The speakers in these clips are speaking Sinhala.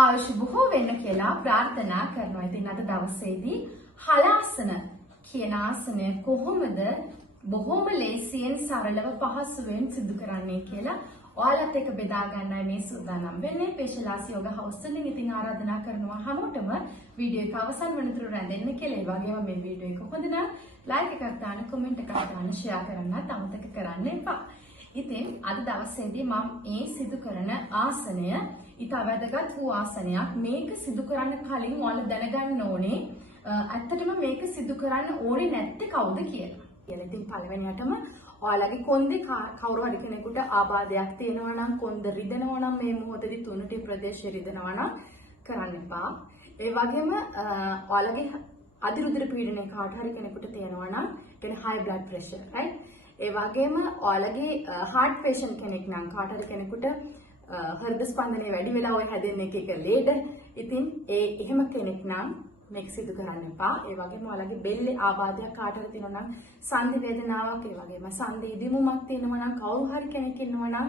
ආයුෂ බොහෝ වෙන්න කියලා ප්‍රාර්ථනා කරනවා. ඉතින් අද දවසේදී හලාසන කියන ආසනය කොහොමද බොහොම ලේසියෙන් සරලව පහසුවෙන් සිදු කරන්නේ කියලා ඔයාලත් එක්ක බෙදා ගන්නයි මේ සූදානම් වෙන්නේ. පේශලාස් යෝග හවුස් වලින් ඉතින් ආරාධනා කරනවා හැමෝටම වීඩියෝ එක අවසන් වෙනතුරු රැඳෙන්න කියලා. ඒ වගේම මේ වීඩියෝ එක හොඳ නම් ලයික් එකක් දාන්න, කමෙන්ට් එකක් දාන්න, ෂෙයා කරන්නත් අමතක කරන්න එපා. ඉතින් අද දවසේදී මම මේ සිදු කරන ආසනය ඉතා වැදගත් වූ ආසනයක්. මේක සිදු කරන්න කලින් ඔයාලා දැනගන්න ඕනේ ඇත්තටම මේක සිදු කරන්න ඕනේ නැත්තේ කවුද කියලා. ඉතින් පළවෙනියටම ඔයාලගේ කොන්දේ කවුරු හරි කෙනෙකුට ආබාධයක් තියෙනවා නම්, කොන්ද රිදෙනවා නම්, මේ මොහොතේදී තුනටි ප්‍රදේශය රිදෙනවා නම් කරන්න එපා. ඒ වගේම ඔයාලගේ අධිරුධිර පීඩනය කාට හරි කෙනෙකුට තියෙනවා නම්, කියන්නේ high blood pressure, right? ඒ වගේම ඔයාලගේ heart patient කෙනෙක් නම්, කාට හරි කෙනෙකුට හෘද ස්පන්දනය වැඩි වෙලා ඔය හැදෙන එක ලේඩ. ඉතින් එහෙම කෙනෙක් නම් මේක සිදු කරන්න එපා. ඒ වගේම ඔයාලගේ බෙල්ලේ ආබාධයක් කාට හරි තියෙනවා නම්, සන්ධි වේදනාවක්, ඒ වගේම සන්ධි ඉදිමුමක් තියෙනවා නම්, කවුරු හරි කෙනෙක් ඉන්නවා නම්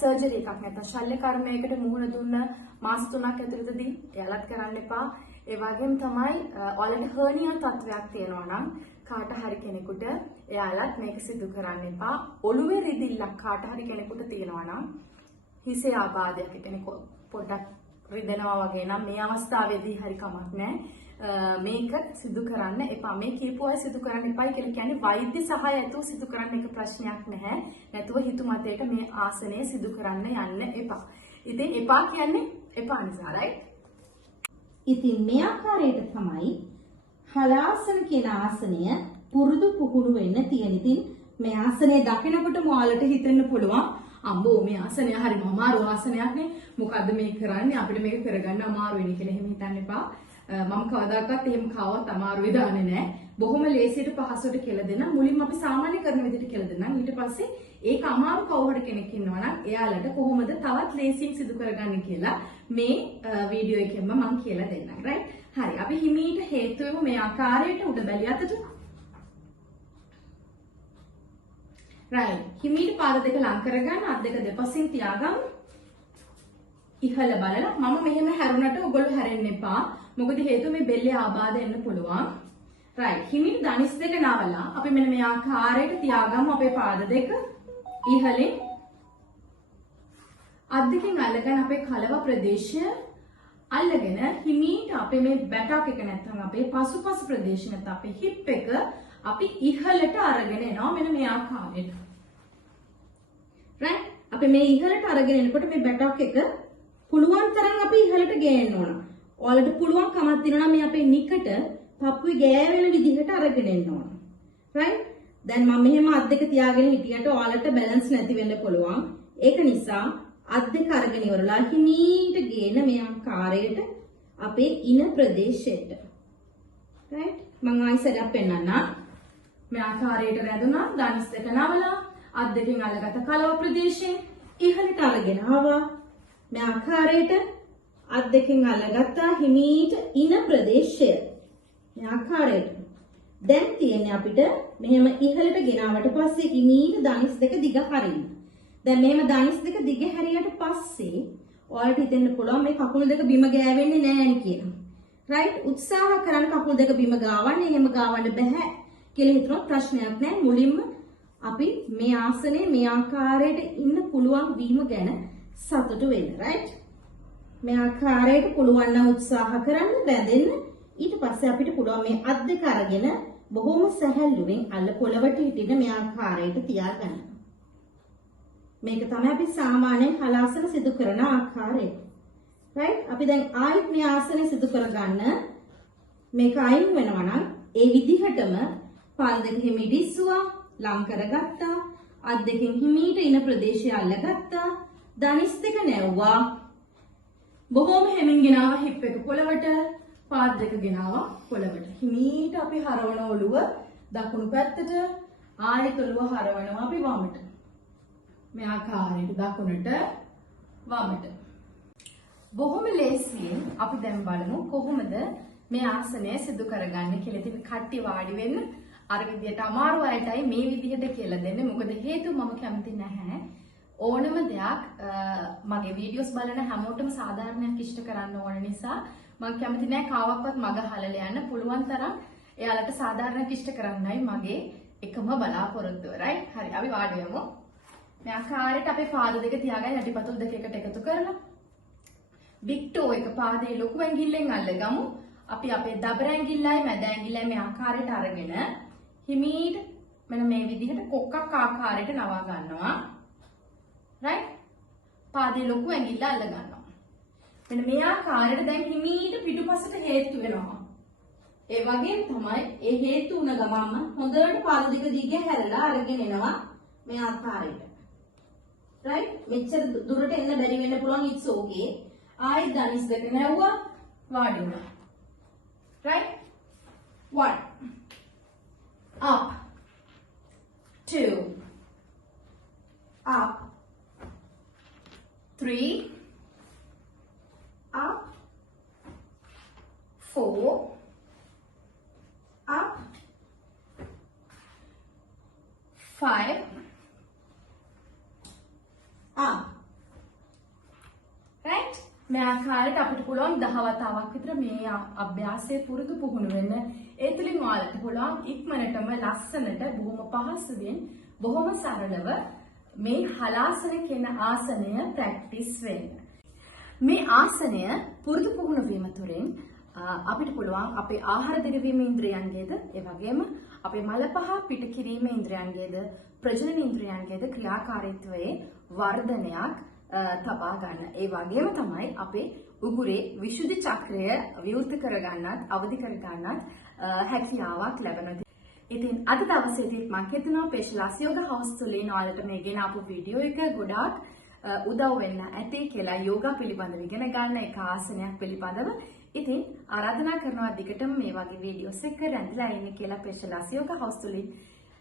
සර්ජරි එකක් නැත්නම් ශල්‍ය කර්මයකට මුහුණ දුන්න මාස 3ක් ඇතුළතදී එයාලත් කරන්න එපා. ඒ වගේම තමයි ඔයාලගේ හර්නියා තත්වයක් තියෙනවා නම් කාට හරි කෙනෙකුට එයාලත් මේක සිදු කරන්න එපා. ඔළුවේ රිදිල්ලක් කාට හරි කෙනෙකුට තියෙනවා නම්, හිසේ ආබාධයක් කියන්නේ පොඩ්ඩක් රිදෙනවා වගේ නම් මේ අවස්ථාවේදී හරි කමක් නැහැ. මේක සිදු කරන්න එපා. මේ කියපු අය සිදු කරන්න එපායි කියලා කියන්නේ වෛද්‍ය සහාය ඇතුව සිදු කරන්න එක ප්‍රශ්නයක් නැහැ. නැතුව හිතුමතේට මේ ආසනය සිදු කරන්න යන්න එපා. ඉතින් එපා කියන්නේ එපා නිසා, right? ඉතින් මේ ආකාරයට තමයි හලාසන කියන ආසනය පුරුදු පුහුණු වෙන්න තියෙන. ඉතින් මේ ආසනය දකිනකොටම ඔයාලට හිතෙන්න පුළුවන් අම්බෝ මේ ආසනය හරිම අමාරු ආසනයක් නේ. මොකද්ද මේ කරන්නේ? අපිට මේක කරගන්න අමාරු වෙන්නේ කියලා එහෙම හිතන්න එපා. මම කවදාකවත් එහෙම කාවත් අමාරුයි දාන්නේ නැහැ. බොහොම ලේසියට පහසුවට කියලා දෙන්න. මුලින්ම අපි සාමාන්‍ය කරන විදිහට කියලා දෙන්නම්. ඊට පස්සේ ඒක අමාරු කවුරු කෙනෙක් ඉන්නවා නම් එයාලට කොහොමද තවත් ලේසියෙන් සිදු කරගන්නේ කියලා මේ වීඩියෝ එකෙන්ම මම කියලා දෙන්නම්. right? හරි. අපි හිමීට හේතු වෙමු මේ ආකාරයට උඩ බැලිය අතට. right. හිමීට පාද දෙක ලං කරගන්න, අත් දෙක දෙපසින් තියාගන්න. ඉහළ බලලා මම මෙහෙම හැරුණට ඔයගොල්ලෝ හැරෙන්න එපා. මොකද හේතුව මේ බෙල්ලේ ආබාධ එන්න පුළුවන්. right. හිමීට දණිස් දෙක නවලා අපි මෙන්න මේ ආකාරයට තියාගමු අපේ පාද දෙක. ඉහළින් අත් දෙකෙන් අල්ලගෙන අපේ කලව ප්‍රදේශය අල්ලගෙන හිමීට අපේ මේ බැටක් එක නැත්නම් අපේ පසුපස ප්‍රදේශය නැත්නම් අපේ හිප් එක අපි ඉහළට අරගෙන එනවා මෙන්න මේ ආකාරයට. right? අපි මේ ඉහළට අරගෙන එනකොට මේ බැටක් එක පුළුවන් තරම් අපි ඉහළට ගේන්න ඕන. ඔයාලට පුළුවන් කමක් තියෙනවා නම් මේ අපේ නිකට පපුවේ ගෑවෙන විදිහට අරගෙන එන්න ඕන. right? දැන් මම මෙහෙම අත් දෙක තියාගෙන හිටියට ඔයාලට බැලන්ස් නැති වෙන්න පුළුවන්. ඒක නිසා අත් දෙක අරගෙන ඉවරලා හිමීට ගේන මේ ආකාරයට අපේ ඉන ප්‍රදේශයට. right? මම ආයෙත් පෙන්නන්නම්. මේ ආකාරයට රැඳුණා. දණිස් දෙක නවලා අත් දෙකෙන් අල්ලගත්ත කලව ප්‍රදේශයෙන් ඉහළට අරගෙන ආවා. මේ ආකාරයට අත් දෙකෙන් අල්ලගත්තා හිමීට ඉන ප්‍රදේශය. මේ ආකාරයට. දැන් තියෙන්නේ අපිට මෙහෙම ඉහළට ගෙනාවට පස්සේ හිමීට දණිස් දෙක දිග හරින්න. දැන් මෙහෙම දණිස් දෙක දිග හැරියට පස්සේ ඔයාලට හිතෙන්න පුළුවන් මේ කකුල් දෙක බිම ගෑවෙන්නේ නැහැ නේ කියලා. right? උත්සාහ කරන්න කකුල් දෙක බිම ගාවන්න, එහෙම ගාවන්න බෑ කියලා හිතනවා ප්‍රශ්නයක් නැහැ. මුලින්ම අපි මේ ආසනයේ මේ ආකාරයට ඉන්න පුළුවන් වීම ගැන සතුටු වෙන්න. right? මේ ආකාරයට පුළුවන් නම් උත්සාහ කරන්න රැඳෙන්න. ඊට පස්සේ අපිට පුළුවන් මේ අත් දෙක අරගෙන බොහොම සැහැල්ලුවෙන් අල්ල පොළවට හිටින මේ ආකාරයට තියාගන්න. මේක තමයි අපි සාමාන්‍යයෙන් හලාසන සිදු කරන ආකාරය. right? අපි දැන් ආයෙත් මේ ආසනය සිදු කරගන්න මේක අයින් වෙනවා නම් ඒ විදිහටම පාද දෙක හිමීට ඉස්සුවා, ලං කරගත්තා, අත් දෙකෙන් හිමීට ඉන ප්‍රදේශය අල්ලගත්තා, දණිස් දෙක නැවුවා, බොහොම හැමින් ගෙනාවා හිප් එක පොළවට, පාද දෙක ගෙනාවා පොළවට. හිමීට අපි හරවන ඔළුව දකුණු පැත්තට, ආයෙත් ඔළුව හරවනවා අපි වමට. මේ ආකාරයට දකුණට වමට. බොහොම ලේසියෙන් අපි දැන් බලමු කොහොමද මේ ආසනය සිදු කරගන්නේ කියලා. ඉතින් කට්ටිය වාඩි වෙන්න. අර විදියට අමාරු අයටයි මේ විදිහට කියලා දෙන්නේ. මොකද හේතුව මම කැමති නැහැ ඕනම දෙයක් මගේ වීඩියෝස් බලන හැමෝටම සාධාරණයක් ඉෂ්ට කරන්න ඕන නිසා මම කැමති නෑ කාවක්වත් මග හලලා යන්න. පුළුවන් තරම් එයාලට සාධාරණයක් ඉෂ්ට කරන්නයි මගේ එකම බලාපොරොත්තුව. right? හරි. අපි වාඩි වෙමු. මේ ආකාරයට අපේ පාද දෙක තියාගන්න යටිපතුල් දෙක එකට එකතු කරලා. big toe එක පාදයේ ලොකු ඇඟිල්ලෙන් අල්ලගමු. අපි අපේ දබර ඇඟිල්ලයි මැද ඇඟිල්ලයි මේ ආකාරයට අරගෙන හිමීට මෙන්න මේ විදිහට කොක්කක් ආකාරයට නවා ගන්නවා. right? පාදයේ ලොකු ඇඟිල්ල අල්ල ගන්නවා. මෙන්න මේ ආකාරයට දැන් හිමීට පිටුපසට හේතු වෙනවා. ඒ වගේම තමයි ඒ හේතු උන ගමන්ම හොඳට පාද දෙක දිගේ හැරලා අරගෙන එනවා මේ ආකාරයට. right? මෙච්චර දුරට එන්න බැරි වෙන්න පුළුවන්, it's okay. ආයෙත් ධනිස් දෙක නැවුවා වාඩි වෙනවා. right? 1 up 2 up 3 up 4 up 5 up. right? මේ ආකාරයට අපිට පුළුවන් 10 වතාවක් විතර මේ අභ්‍යාසය පුරුදු පුහුණු වෙන්න. ඒ තුලින් ඔයාලට පුළුවන් ඉක්මනටම ලස්සනට බොහොම පහසුවෙන් බොහොම සරලව මේ හලාසන කියන ආසනය ප්‍රැක්ටිස් වෙන්න. මේ ආසනය පුරුදු පුහුණු වීම තුළින් අපිට පුළුවන් අපේ ආහාර දිරවීම ඉන්ද්‍රියන්ගේද ඒ වගේම අපේ මල පහ පිට කිරීම ඉන්ද්‍රියන්ගේද ප්‍රජනන ඉන්ද්‍රියන්ගේද ක්‍රියාකාරීත්වයේ වර්ධනයක් තබා ගන්න. ඒ වගේම තමයි අපේ උගුරේ විශුද්ධි චක්‍රය විවෘත කරගන්නත් අවදි කරගන්නත් හැකියාවක් ලැබෙනවා. ඉතින් අද දවසේදීත් මම හිතනවා පේශලාස යෝග හවුස් තුලින් ඔයාලට මේ ගෙන ආපු වීඩියෝ එක ගොඩාක් උදව් වෙන්න ඇති කියලා යෝගා පිළිබඳව ඉගෙන ගන්න එක ආසනයක් පිළිබඳව. ඉතින් ආරාධනා කරනවා දිගටම මේ වගේ වීඩියෝස් එක රැඳිලා ඉන්න කියලා පේශලාස යෝග හවුස් තුලින්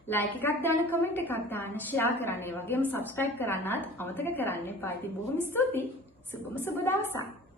ලයික් එකක් දාන්න, කමෙන්ට් එකක් දාන්න, ෂෙයා කරන්න, ඒ වගේම සබ්ස්ක්‍රයිබ් කරන්නත් අමතක කරන්න එපා. ඉතින් බොහොම ස්තුතියි. සුබම සුබ දවසක්.